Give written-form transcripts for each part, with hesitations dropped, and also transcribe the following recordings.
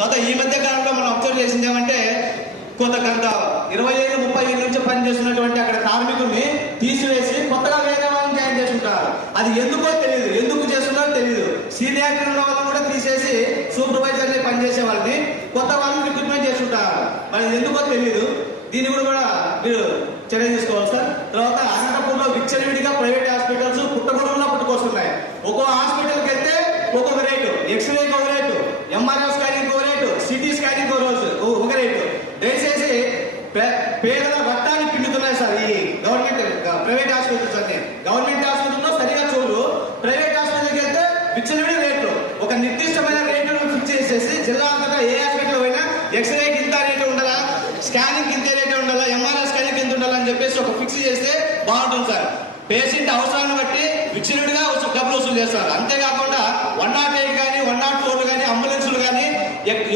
తర్వాత ఈ మధ్య కాలంలో మనం అబ్జర్వ్ చేసింది ఏమంటే కొంత 20 ఏళ్ళు 30 ఏళ్ళ నుంచి పనిచేస్తున్నటువంటి అక్కడ కార్మికుల్ని తీసివేసి కొత్తగా వేరే వాళ్ళని జాయిన్ చేసుకుంటారు. అది ఎందుకో తెలియదు, ఎందుకు చేస్తున్నారో తెలియదు. సీనియారిటీ ఉన్న వాళ్ళని కూడా తీసేసి సూపర్వైజర్ని పనిచేసే వాళ్ళని కొత్త వాళ్ళని రిక్రూట్మెంట్ చేసుకుంటారు. మరి ఎందుకో తెలియదు. దీన్ని కూడా మీరు చర్య తీసుకోవాలి సార్. తర్వాత అనంతపూర్లో విచ్చలవిడిగా ప్రైవేట్ హాస్పిటల్స్ పుట్టగొడుగులో పుట్టుకొస్తున్నాయి. ఒక్కో హాస్పిటల్కి వెళ్తే ఒక్కొక్క రేటు, ఎక్స్రేకి ఒక రేటు, ఎంఆర్ఐ స్కానింగ్ ఒక రేటు, సిటీ స్కానింగ్ ఒక రేటు. దయచేసి పేదల రక్తాన్ని పిండుతున్నాయి సార్ ఈ గవర్నమెంట్ ప్రైవేట్ హాస్పిటల్స్ అన్ని. గవర్నమెంట్ హాస్పిటల్లో సరిగా చూడు, ప్రైవేట్ హాస్పిటల్కి వెళ్తే విచ్చలవిడి రేట్లు, ఒక నిర్దిష్టమైన రేటును ఫిక్స్ చేసేసి జిల్లా అంతటా ఏ హాస్పిటల్ పోయినా ఎక్స్రేకి ఇంత రేటు ఉండాలా, స్కానింగ్ ఇంత రేటే ఉండాలా, ఎంఆర్ఐ స్కానింగ్ ఇంత ఉండాలని చెప్పేసి ఒక ఫిక్స్ చేస్తే బాగుంటుంది సార్. పేషెంట్ అవసరాన్ని బట్టి విచ్చలవిడిగా డబ్బులు వసూలు చేస్తారు. అంతేకాకుండా 108 కానీ 104 కానీ అంబులెన్సులు కానీ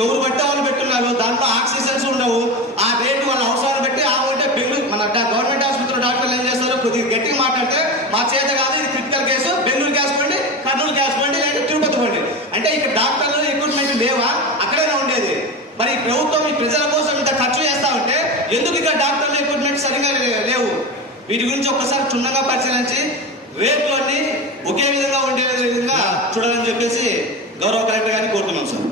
ఎవరు బట్టి వాళ్ళు పెట్టున్నారు, దాంట్లో ఆక్సిజన్స్ ఉండవు. ఆ రేటు వాళ్ళ అవసరాన్ని బట్టి అంటే బెంగళూరు మన గవర్నమెంట్ ఆసుపత్రిలో డాక్టర్లు ఏం చేస్తారు, కొద్దిగా గట్టిగా మాట్లాడితే మా చేత కాదు, ఇది క్రిటికల్ కేసు, బెంగళూరు గ్యాస్ పండి, కర్నూలు గ్యాస్ పండి, లేదా తిరుపతి పండి అంటే ఇక్కడ డాక్టర్లు ఎక్విప్మెంట్ లేవా, అక్కడైనా ఉండేది. మరి ప్రభుత్వం ఈ ప్రజల కోసం ఇంత ఖర్చు చేస్తా ఉంటే ఎందుకు ఇక్కడ డాక్టర్లు ఎక్విప్మెంట్ సరిగా లేవు? వీటి గురించి ఒక్కసారి క్షుణ్ణంగా పరిశీలించి రేట్లన్నీ ఒకే విధంగా ఉండే విధంగా చూడాలని చెప్పేసి గౌరవ కలెక్టర్ గారిని కోరుతున్నాం సార్.